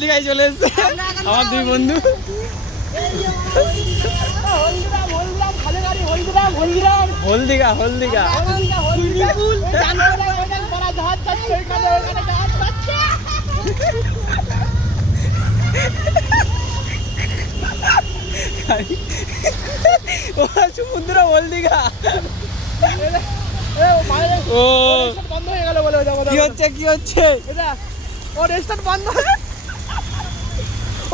দীঘায় চলে এসেছে আমার দুই বন্ধু হলদিঘা হলদিঘা হলদিঘা ও হয়ে গেল বলে কি হচ্ছে কি হচ্ছে ও বন্ধ হয়ে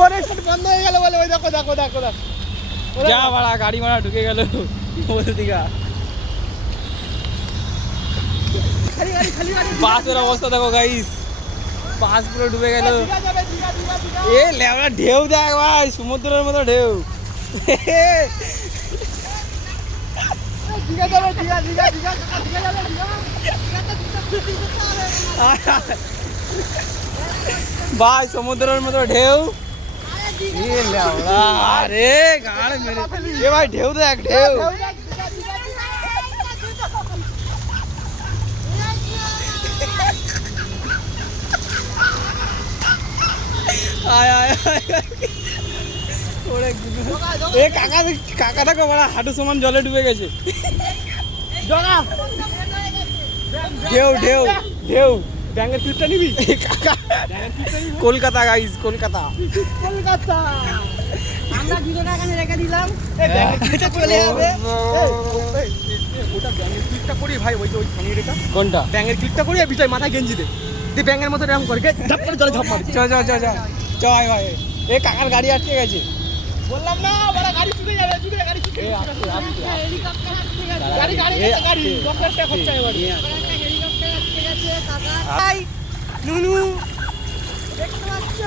ও রেস্টার্ট বন্ধ হয়ে গেল বলে ওই দেখো দেখো দেখো দেখো। যা ভাড়া গাড়ি ভাড়া ঢুকে গেল। খালি গাড়ি বাসের অবস্থা দেখো গাইস বাস পুরো ডুবে গেল। দীঘা দীঘা দীঘা দীঘা। এ লেবড়া ঢেউ দেখ ভাই সমুদ্রের মতো ঢেউ। দীঘা দীঘা দীঘা দীঘা দীঘা দীঘা দীঘা দীঘা। ভাই সমুদ্রের মতো ঢেউ। আরে গাড় মেরে এ ভাই ঢেউ দেখ ঢেউ। আয় আয় ওরে এ কাকা কাকা দেখো বড় হাঁটু সমান জলে ডুবে গেছে। জগা। ঢেউ ঢেউ ঢেউ। ব্যাঙের ক্লিপটা নিবি? কলকাতা গাইস কলকাতা। কলকাতা। আমরা দুশো টাকা রেখে দিলাম। চলে যাবে। ওটা ব্যাঙের ক্লিপটা করি ভাই ওই যে ওই কোনটা? ব্যাঙের ক্লিপটা করি আর ভিতরে মাথায় গেঞ্জি দে। দিয়ে ব্যাঙের মতো এরকম করে ঝাপ করে জলে ঝাপ মারি চ চ চ চ। চ ভাই এ কাকার গাড়ি আটকে গেছে। বললাম না বড় গাড়ি ছুটে যাবে ছুটে গাড়ি ছুটে। গাড়ি গাড়ি গাড়ি। নুনু। দেখতে পাচ্ছ?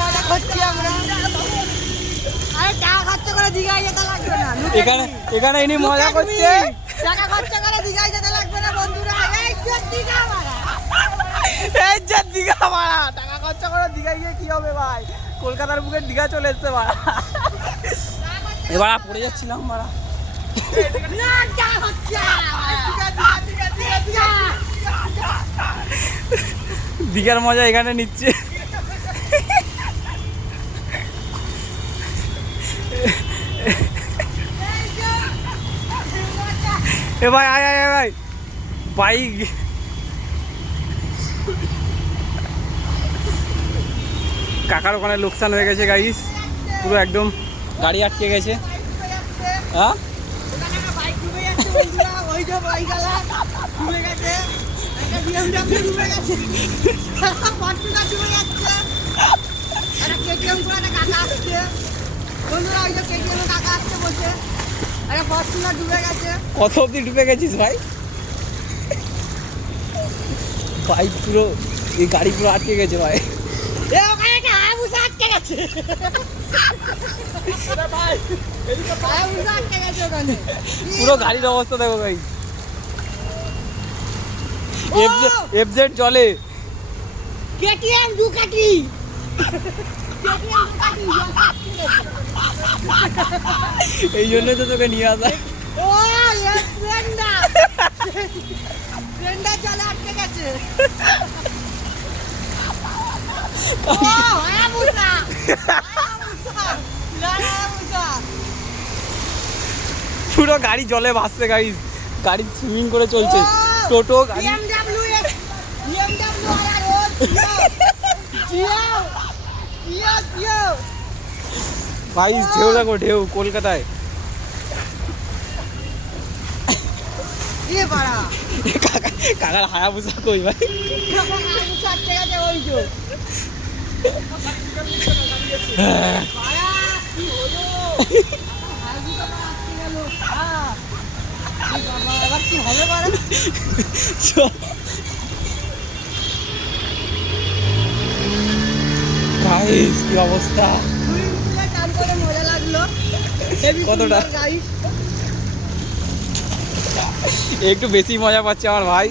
মজা করছি আমরা। আরে টাকা খরচা করে দীঘায় যেতে লাগবে না এখানে এখানে ইনি মজা করছে। টাকা খরচা করে দীঘায় যেতে লাগবে না বন্ধুরা। এই যে দীঘা মারা। এই যে দীঘা ভাড়া টাকা খরচা করে দীঘা গিয়ে কি হবে ভাই? কলকাতার বুকে দীঘা চলে এসছে ভাড়া এবার পড়ে যাচ্ছিলাম ভাড়া দীঘার মজা এখানে নিচ্ছে। এ ভাই, আয় আয় আয়, ভাই। বাইক। কাকার ওখানে লোকসান হয়ে গেছে গাইস পুরো একদম গাড়ি আটকে গেছে। হ্যাঁ? কত অবধি ডুবে গেছিস ভাই? বাইক পুরো, এই গাড়ি পুরো আটকে গেছে ভাই। আটকে গেছে। পুরো গাড়ির অবস্থা দেখো ভাই। এফজেড চলে কেটিএম ডুকাটি এই জন্যই তো তোকে নিয়ে আসা। গেছে। পুরো গাড়ি জলে ভাসছে গাড়ি গাড়ি সুইমিং করে চলছে টোটো ভাই ঢেউ দেখো ঢেউ কলকাতায় কাকার হায়াবুসা কই ভাই ওই যে বাড়া কি হলো হায়াবুসা তো আটকে গেল আহ এ বাবা, এবার কি অবস্থা? কতটা? একটু বেশি মজা পাচ্ছে আমার ভাই।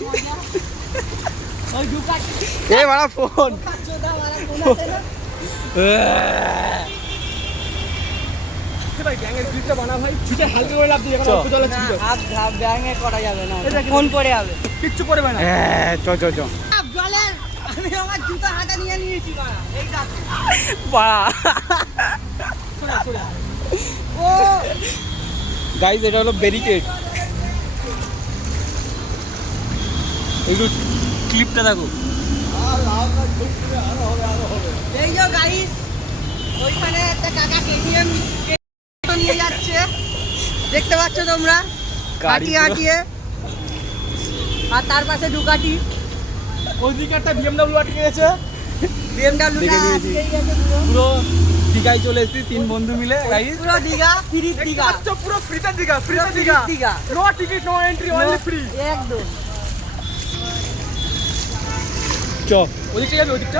এ ফোন চোদা বাড়া কোন আছে না ভাই গ্যাংয়ের ক্লিপটা বানা ভাই ছুটে হালকা করে লাভ দিয়ে চ। অল্প জলে ছুটে। হাত ঘাপ ব্যাঙে করা যাবে না। ফোন পড়ে যাবে। কিচ্ছু করবে না। হ্যাঁ চ চ চ। জলের আমি আমার জুতা হাতে নিয়ে নিয়েছি বাড়া। এই দেখো। বাড়া। ও। গাইজ এটা হলো ব্যারিকেড এইগুলো ক্লিপটা দেখো। এই যে গাইস ওইখানে একটা কাকা কেটিএম নিয়ে যাচ্ছে। দেখতে পাচ্ছ তোমরা? গাড়ি হাঁটিয়ে হাঁটিয়ে। আর তার পাশে ডুকাটি। ওইদিকে একটা বিএমডাব্লিউ আটকে গেছে। বিএমডাব্লিউ দেখে নিয়েছি। পুরো। দীঘায় চলে এসেছি তিন বন্ধু মিলে পুরো দীঘা ফিরির দীঘা। পুরো ফ্রিতে দীঘা ফ্রিতে ফিরির Digha. No ticket no entry একদম। চ ওদিকটা যাবে ওদিকটা?